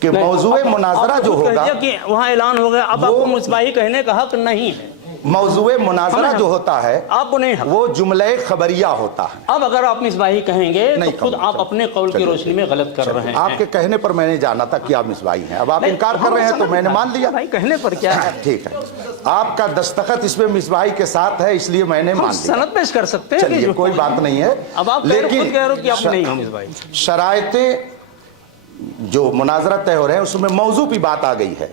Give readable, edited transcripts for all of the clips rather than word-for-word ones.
کہ موضوع مناظرہ جو ہوگا کہ وہاں اعلان ہو گیا، اب آپ کو مصباحی کہنے کا حق نہیں ہے. موضوع مناظرہ جو ہوتا ہے آپ کو نہیں حق. وہ جملہ خبریہ ہوتا ہے. اب اگر آپ مصباحی کہیں گے تو خود آپ اپنے قول کی روشنی میں غلط کر رہے ہیں. آپ کے کہنے پر میں نے جانا تھا کہ آپ مصباحی ہیں، اب آپ انکار کر رہے ہیں تو میں نے مان لیا. بھائی کہنے پر کیا ہے؟ ٹھیک ہے، آپ کا دستخط اس میں مصباحی کے ساتھ ہے، اس لیے میں نے مان لیا. سند پیش کر سکتے ہیں. چلیے کوئی بات نہیں ہے. اب آپ خود کہہ رہے ہو کہ آپ نہیں ہو مصباحی. شرائط جو مناظرہ طے ہو رہے ہیں اس میں موضوع کی بات آ گئی ہے.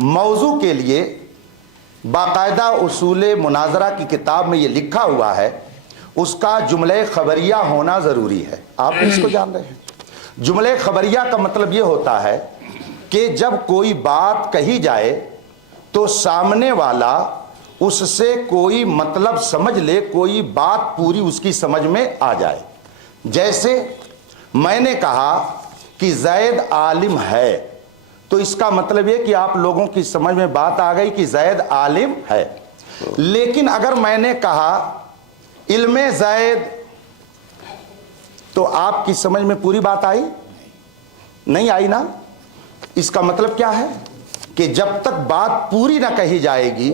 موضوع کے لیے باقاعدہ اصول مناظرہ کی کتاب میں یہ لکھا ہوا ہے، اس کا جملہ خبریہ ہونا ضروری ہے. آپ اس کو جان رہے ہیں. جملہ خبریہ کا مطلب یہ ہوتا ہے کہ جب کوئی بات کہی جائے تو سامنے والا اس سے کوئی مطلب سمجھ لے، کوئی بات پوری اس کی سمجھ میں آ جائے. جیسے میں نے کہا کہ زید عالم ہے، تو اس کا مطلب یہ کہ آپ لوگوں کی سمجھ میں بات آ گئی کہ زید عالم ہے. لیکن اگر میں نے کہا علم زید، تو آپ کی سمجھ میں پوری بات آئی؟ نہیں آئی نا. اس کا مطلب کیا ہے کہ جب تک بات پوری نہ کہی جائے گی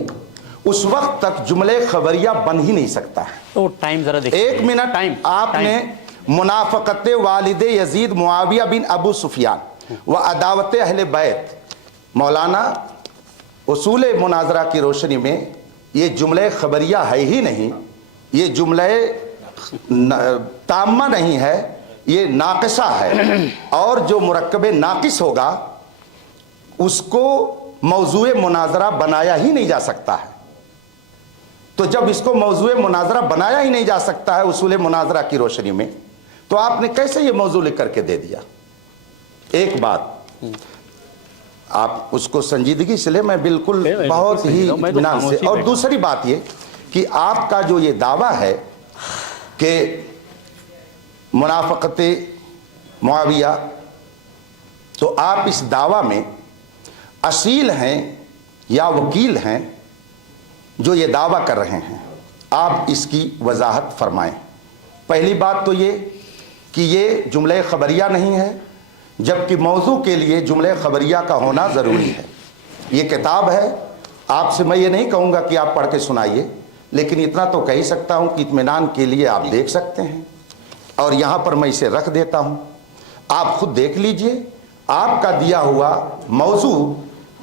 اس وقت تک جملہ خبریہ بن ہی نہیں سکتا ہے. تو ٹائم ذرا دیکھیں. ایک منٹ. آپ نے منافقت والد یزید معاویہ بن ابو سفیان و عداوت اہل بیت، مولانا اصول مناظرہ کی روشنی میں یہ جملہ خبریہ ہے ہی نہیں، یہ جملہ تامہ نہیں ہے، یہ ناقصہ ہے. اور جو مرکب ناقص ہوگا اس کو موضوع مناظرہ بنایا ہی نہیں جا سکتا ہے. تو جب اس کو موضوع مناظرہ بنایا ہی نہیں جا سکتا ہے اصول مناظرہ کی روشنی میں، تو آپ نے کیسے یہ موضوع لکھ کر کے دے دیا؟ ایک بات آپ اس کو سنجیدگی سے لیں، میں بالکل بہت ہی اطمینان سے. اور دوسری بات یہ کہ آپ کا جو یہ دعویٰ ہے کہ منافقت معاویہ، تو آپ اس دعویٰ میں اصیل ہیں یا وکیل ہیں جو یہ دعویٰ کر رہے ہیں؟ آپ اس کی وضاحت فرمائیں. پہلی بات تو یہ کہ یہ جملہ خبریہ نہیں ہے، جبکہ موضوع کے لیے جملہ خبریہ کا ہونا ضروری ہے. یہ کتاب ہے، آپ سے میں یہ نہیں کہوں گا کہ آپ پڑھ کے سنائیے، لیکن اتنا تو کہہ سکتا ہوں کہ اطمینان کے لیے آپ دیکھ سکتے ہیں، اور یہاں پر میں اسے رکھ دیتا ہوں، آپ خود دیکھ لیجئے. آپ کا دیا ہوا موضوع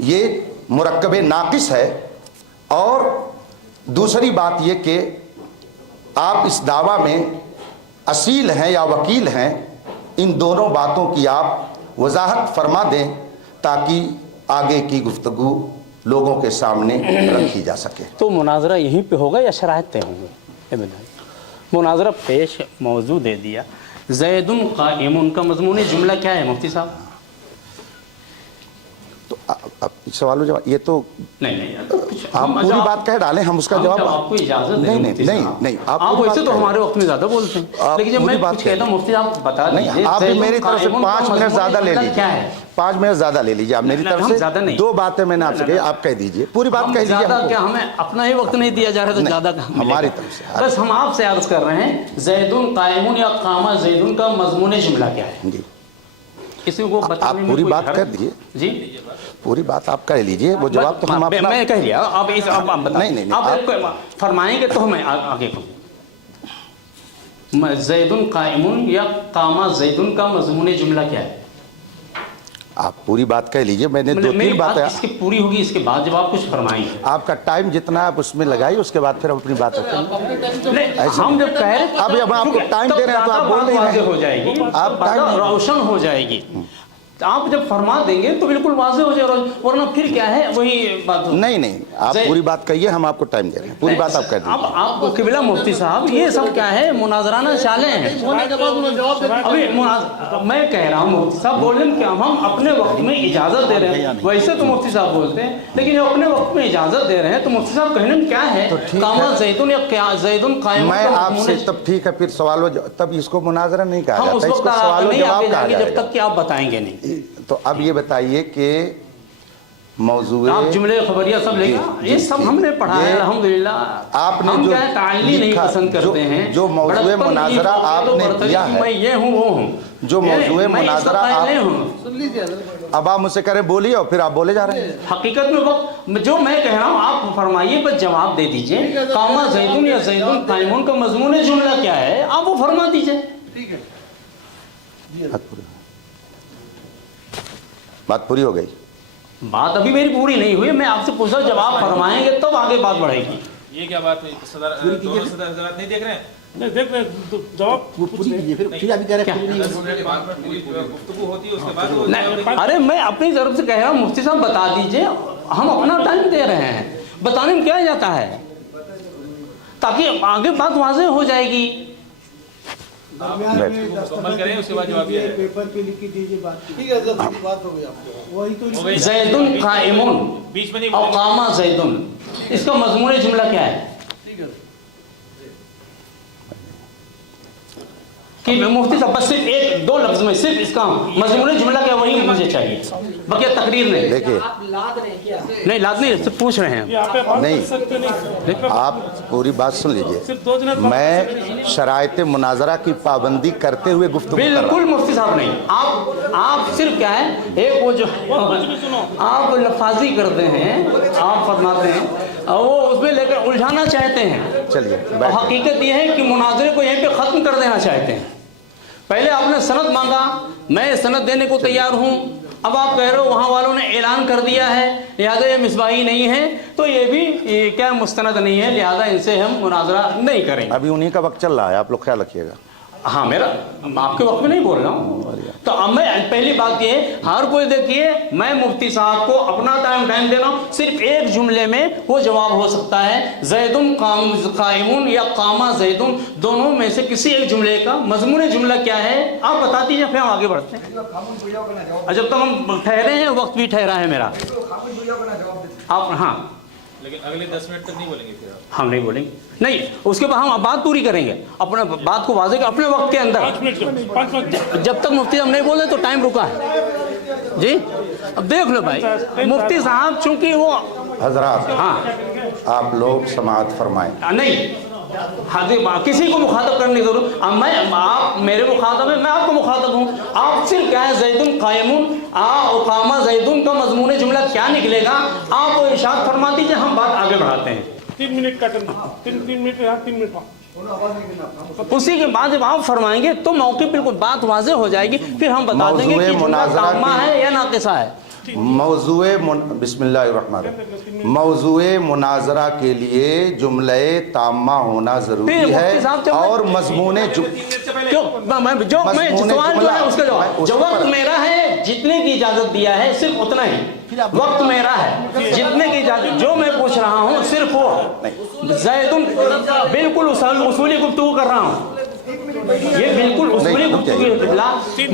یہ مرکب ناقص ہے. اور دوسری بات یہ کہ آپ اس دعویٰ میں اصیل ہیں یا وکیل ہیں، ان دونوں باتوں کی آپ وضاحت فرما دیں تاکہ آگے کی گفتگو لوگوں کے سامنے رکھی جا سکے. تو مناظرہ یہیں پہ ہوگا یا شرائط طے ہوں گے؟ مناظرہ پیش موضوع دے دیا، زید قائم، ان کا مضمون جملہ کیا ہے مفتی صاحب؟ تو سوال و جواب یہ تو نہیں آپ پوری بات کہہ ڈالیں، ہم اس کا جواب آپ کو اجازت دیں. نہیں آپ ویسے تو ہمارے وقت میں زیادہ بولتے ہیں، لیکن جب میں کچھ کہتا ہوں مفتی صاحب بتا دیجیے. آپ بھی میری طرف سے 5 منٹ زیادہ لے لیجیے. 5 منٹ زیادہ لے لیجیے آپ میری طرف سے. 2 باتیں میں نے آپ سے کہی، آپ کہہ دیجیے، پوری بات کہہ دیجیے. زیادہ کیا ہمیں اپنا ہی وقت نہیں دیا جا رہا تو زیادہ ہماری طرف سے بس ہم آپ سے عرض کر رہے ہیں زید قائم یا قام زید کا مضمون جملہ کیا ہے؟ جی کسی کو آپ پوری بات کہہ دیجیے. جی پوری بات آپ کہہ لیجیے، وہ جواب تو ہم اپنا میں کہہ لیا. آپ بتائیں، نہیں آپ فرمائیں گے تو میں آگے کہوں. زید قائم یا قام زید کا مضمون جملہ کیا ہے؟ آپ پوری بات کہہ لیجئے. میں نے 2-3 باتیں اس کی پوری ہوگی، اس کے بعد جب آپ کچھ فرمائیں گے. آپ کا ٹائم جتنا آپ اس میں لگائیے، اس کے بعد پھر ہم اپنی بات رکھیں گے. ہم جب کہہ رہے ابھی اب آپ کو ٹائم دے رہے ہیں تو آپ بول نہیں رہے ہو جائے گی، آپ ٹائم روشن ہو جائے گی. آپ جب فرما دیں گے تو بالکل واضح ہو جائے گا، ورنہ پھر کیا ہے وہی بات. نہیں آپ پوری بات کہیے، ہم آپ کو ٹائم دے رہے ہیں، پوری بات آپ کہہ دیجیے. آپ کو قبلہ مفتی صاحب یہ سب کیا ہے، مناظرانہ چالیں ہیں. ابھی میں کہہ رہا ہوں مفتی صاحب بولیں کہ ہم اپنے وقت میں اجازت دے رہے ہیں. ویسے تو مفتی صاحب بولتے ہیں، لیکن جب اپنے وقت میں اجازت دے رہے ہیں تو مفتی صاحب کہنے میں کیا ہے، قام زیدن یا زیدن قائم. میں آپ سے تب ٹھیک ہے، پھر سوال تب اس کو مناظرہ نہیں کہا جاتا، اس کو سوال و جواب کہا جائے گا جب تک کہ آپ بتائیں گے نہیں. تو اب یہ بتائیے کہ موضوع آپ جملے خبریہ سب لے گا، یہ سب ہم نے پڑھا ہے الحمدللہ. آپ نے ہم کیا تعلیلی نہیں پسند کرتے ہیں، جو موضوع مناظرہ آپ نے دیا ہے، میں یہ ہوں وہ ہوں. जो मौजूद मैं इसका मुनाजरा कायल नहीं आप हूँ। अब आप मुझसे करें बोलिए और फिर आप बोले जा रहे हैं। हकीकत में वक्त जो मैं कह रहा हूँ आप फरमाइए, बस जवाब दे दीजिए। कामा जैदुन या जैदुन कायमुन का मजमून जुमला क्या है, आप वो फरमा दीजिए। ठीक है। बात पूरी हो गई। बात अभी मेरी पूरी नहीं हुई, मैं आपसे पूछा, जवाब फरमाएंगे तब तो आगे बात बढ़ेगी। ये क्या बात है? दोनों सदर हजरात नहीं देख रहे हैं? नहीं देख रहे तो जवाब पूरी कीजिए, फिर अभी कह रहे हैं पूरी नहीं पूरी गुफ्तगू होती है, उसके बाद वो नहीं, अरे मैं अपनी तरफ से कह रहा हूँ, मुफ्ती साहब बता दीजिए, हम अपना टाइम दे रहे हैं, बताने में क्या जाता है, ताकि आगे बात वाज़ेह हो जाएगी। मुकम्मल करें, उसके बाद जवाब दिया पेपर पे लिख के दीजिए बात। ठीक है सर, बात हो गई आपको। वही तो हो गई। जैदुन कायमुन बीच में नहीं और कामा जैदुन, इसका मजमून जुमला क्या है? ठीक है कि मुफ्ती साहब बस सिर्फ एक दो लफ्ज में सिर्फ इसका मजमून जुमला क्या, वही मुझे चाहिए, बकिया तकरीर नहीं। देखिए नहीं लाद नहीं, सिर्फ पूछ रहे हैं। यहाँ पे बात नहीं। कर सकते नहीं, आप पूरी बात सुन लीजिए। सिर्फ 2 दिन मैं शरायत मुनाजरा की पाबंदी करते हुए गुफ्तगू कर रहा हूं। बिल्कुल मुफ्ती साहब नहीं, आप सिर्फ क्या है, एक वो जो आप लफाजी करते हैं, आप फरमाते हैं और वो उसमें लेकर उलझाना चाहते हैं। चलिए और बैठ। हकीकत ये है कि मुनाजरे को यहीं पे ख़त्म कर देना चाहते हैं। पहले आपने सनद मांगा, मैं सनद देने को तैयार हूँ, अब आप कह रहे हो वहाँ वालों ने ऐलान कर दिया है, लिहाजा ये मिसबाही नहीं है, तो ये भी क्या मुस्तनद नहीं है, लिहाजा इनसे हम मुनाजरा नहीं करेंगे। अभी उन्हीं का वक्त चल रहा है, आप लोग ख्याल रखिएगा। हाँ, मेरा आपके वक्त में नहीं बोल रहा हूँ। तो अब मैं पहली बात ये, हर कोई देखिए, मैं मुफ्ती साहब को अपना टाइम दे रहा हूँ, सिर्फ एक जुमले में वो जवाब हो सकता है, जैदुन कायमुन या कामा जैदुन, दोनों में से किसी एक जुमले का मजमून जुमला क्या है, आप बता दीजिए, फिर हम आगे बढ़ते हैं। जब तक हम ठहरे हैं, वक्त भी ठहरा है मेरा। आप हाँ, लेकिन अगले 10 मिनट तक नहीं बोलेंगे फिर आप? हम नहीं बोलेंगे, नहीं, उसके बाद हम बात पूरी करेंगे, अपने बात को वाज़ेह अपने वक्त के अंदर। 5 मिनट जब तक मुफ्ती साहब नहीं बोले तो टाइम रुका है जी। अब देख लो भाई, मुफ्ती साहब चूंकि वो हजरात, हाँ आप लोग समाअत फरमाएं। नहीं, हाँ किसी को मुखातब करने की जरूरत, अब मैं आप मेरे मुखातब है, मैं आपको मुखातब हूँ, आप सिर्फ क्या है, जैदुन कायमुन कामा जैदुन का मजमून जुमला क्या निकलेगा, आप वो इरशाद फरमा दीजिए, हम बात आगे बढ़ाते हैं। 3 मिनट का टाइम, 3 मिनट यहाँ 3 मिनट वहाँ। उसी के बाद जब आप फरमाएंगे तो मौके बिल्कुल बात वाज़ेह हो जाएगी, फिर हम बता देंगे कि जुमला ताम्मा है या नाक़िसा है। बिस्मिल्लाहिर्रहमानिर्रहीम, मौज़ूए मुनाजरा के लिए जुमले ताम्मा होना जरूरी फिर है मुफ्ती साहब जब और मजमूने क्यों मैं सवाल जो है उसका जवाब, जो वक्त मेरा है, जितने की इजाजत दिया है सिर्फ उतना ही वक्त मेरा है, जितने की इजाजत, जो मैं पूछ रहा हूँ सिर्फ वो जैदुन, बिल्कुल उसूली गुफ्तगू कर रहा हूँ, ये बिल्कुल उसूली गुफ्तगू।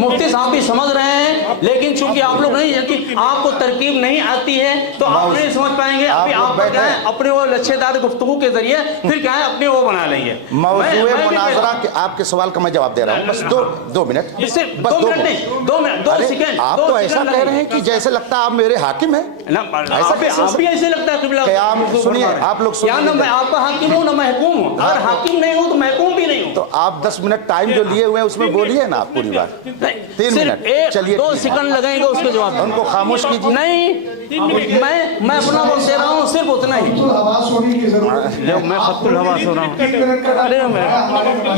मुफ्ती साहब भी समझ रहे हैं, लेकिन चूंकि आप लोग नहीं, कि आपको तरकीब नहीं आती है तो आप नहीं समझ पाएंगे। अभी आप क्या है, अपने वो लच्छेदार गुफ्तगू के जरिए फिर क्या है, अपने वो बना लेंगे। मौज़ूए मुनाजरा के आपके सवाल का मैं जवाब दे रहा हूँ, बस दो मिनट, सिर्फ बस 2 मिनट नहीं, 2 मिनट 2 अरे, सेकंड। आप तो ऐसा कह रहे हैं कि जैसे लगता है आप मेरे हाकिम हैं। आप भी ऐसे लगता है किबला। क़याम सुनिए, आप लोग सुनिए। या ना मैं आपका हाकिम हूँ ना महकूम हूँ, अगर हाकिम नहीं हूँ तो महकूम भी नहीं हूँ। तो आप 10 मिनट टाइम जो लिए हुए हैं उसमें बोलिए ना आप पूरी बात। 3 मिनट, चलिए 2 ठीक है। सेकंड लगेंगे उसके जवाब में। उनको खामोश कीजिए। नहीं, मैं अपना वक्त दे रहा हूँ, सिर्फ उतना ही। आवाज होने की जरूरत है। मैं खत्तुल हवास हो रहा हूँ। 3 मिनट का अरे मैं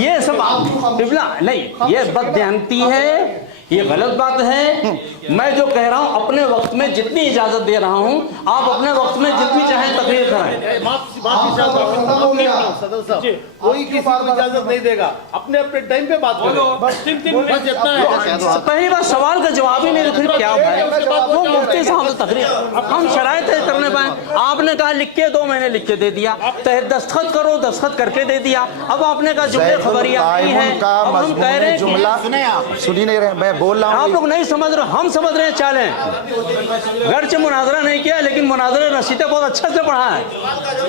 ये सब किबला नहीं, ये बददियानती है, ये गलत बात है। मैं जो कह रहा हूँ, अपने वक्त में जितनी इजाजत दे रहा हूँ, आप अपने वक्त में जितनी चाहें तकरीर करें। कोई किसी को इजाजत नहीं देगा, अपने अपने टाइम पे बात करो, बस 3 मिनट जितना है। पहली बार सवाल का जवाब ही नहीं, तो फिर क्या भाई, वो मुफ्ती साहब तो तकरीर, हम शरायत तय करने पाए। आपने कहा लिख के दो, मैंने लिख के दे दिया, दस्तखत करो, दस्तखत करके दे दिया। अब आपने कहा जुमले खबरिया नहीं है, अब हम कह रहे हैं जुमला सुनी नहीं रहे, मैं बोल रहा हूँ। आप लोग नहीं समझ रहे, हम समझ रहे हैं। चालें घर से मुनाजरा नहीं किया, लेकिन मुनाजरा रशीदा बहुत अच्छा से पढ़ा है।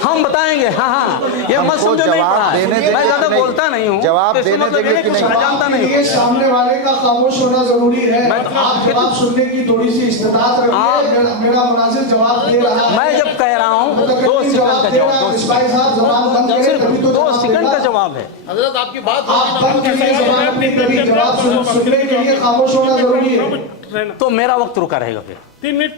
हम हम बताएंगे। हाँ हाँ, ये मत हमको समझो नहीं जवाब पढ़ा है। देने देंगे मैं कि ज्यादा नहीं? बोलता नहीं हूँ, जवाब तो इसका देने मतलब ये देंगे नहीं कि कि नहीं? मैं जानता नहीं ये हूँ। सामने वाले का खामोश होना जरूरी है। आप जवाब सुनने की थोड़ी सी इस्तेदाद रखिए। मेरा मुनाजिर जवाब दे रहा है। मैं जब कह रहा हूँ 2 सेकंड का जवाब, इस्माइल साहब जवाब बंद करें सिर्फ तभी तो 2 जवाब सेकंड का देगा। जवाब है। हजरत आपकी बात आप बंद करिए जवाब अपनी, कभी जवाब सुनने के लिए खामोश होना जरूरी है। तो मेरा वक्त रुका रहेगा फिर। 3 मिनट